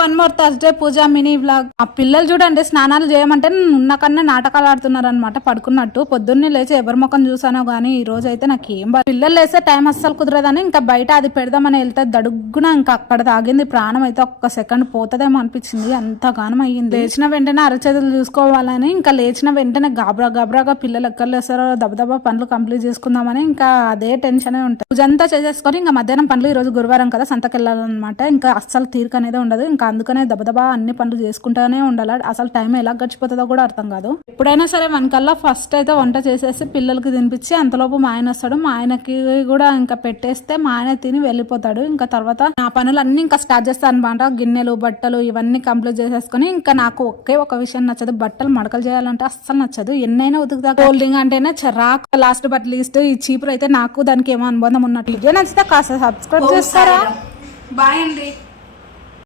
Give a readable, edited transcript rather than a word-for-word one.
One more Thursday పూజ mini vlog. ఆ పిల్లలు చూడండి స్నానాలు చేయమంటే ఉన్న కన్నా నాటకాలు ఆడుతున్నారు అనమాట పడుకున్నట్టు. పొద్దున్నే లేచి ఎవరి ముఖం చూసానో గానీ ఈ రోజు అయితే నాకు పిల్లలు లేస్తే టైం అస్సలు కుదరదని ఇంకా బయట అది పెడదామని వెళ్తే దడుగ్గున ఇంకా అక్కడ తాగింది. ప్రాణం అయితే ఒక్క సెకండ్ పోతుందేమో అనిపించింది, అంత గానం అయ్యింది. లేచిన వెంటనే అరచేతులు చూసుకోవాలని ఇంకా లేచిన వెంటనే గాబరాగా పిల్లలు ఎక్కడ లేస్తారో దబదబా పనులు కంప్లీట్ చేసుకుందామని ఇంకా అదే టెన్షన్ ఉంటుంది. పూజ అంతా చేసేసుకొని ఇంకా మధ్యాహ్నం పనులు, ఈ రోజు గురువారం కదా సంతకెళ్ళాలన్నమాట. ఇంకా అస్సలు తీరిక అనేది ఉండదు. ఇంకా అందుకనే దబదబా అన్ని పనులు చేసుకుంటానే ఉండాలి. అసలు టైం ఎలా గడిచిపోతుందో కూడా అర్థం కాదు. ఎప్పుడైనా సరే మనకల్లా ఫస్ట్ అయితే వంట చేసేసి పిల్లలకి తినిపించి అంతలోపు మా ఆయన వస్తాడు. మా ఆయనకి కూడా ఇంకా పెట్టేస్తే మా ఆయన తిని వెళ్ళిపోతాడు. ఇంకా తర్వాత నా పనులు అన్ని ఇంకా స్టార్ట్ చేస్తాను అనమాట. గిన్నెలు బట్టలు ఇవన్నీ కంప్లీట్ చేసేసుకుని ఇంకా నాకు ఒకే ఒక విషయం నచ్చదు, బట్టలు మడకలు చేయాలంటే అస్సలు నచ్చదు. ఎన్నైనా ఉతుకుతా. ఫోల్డింగ్ అంటేనే చిరాకు. లాస్ట్ బట్ లీస్ట్ ఈ చీపురు అయితే నాకు దానికి ఏమో అనుబంధం ఉన్నట్టు. వీడియో నచ్చితే కాస్త సబ్స్క్రైబ్ చేస్తారా? బాయ్ అండి.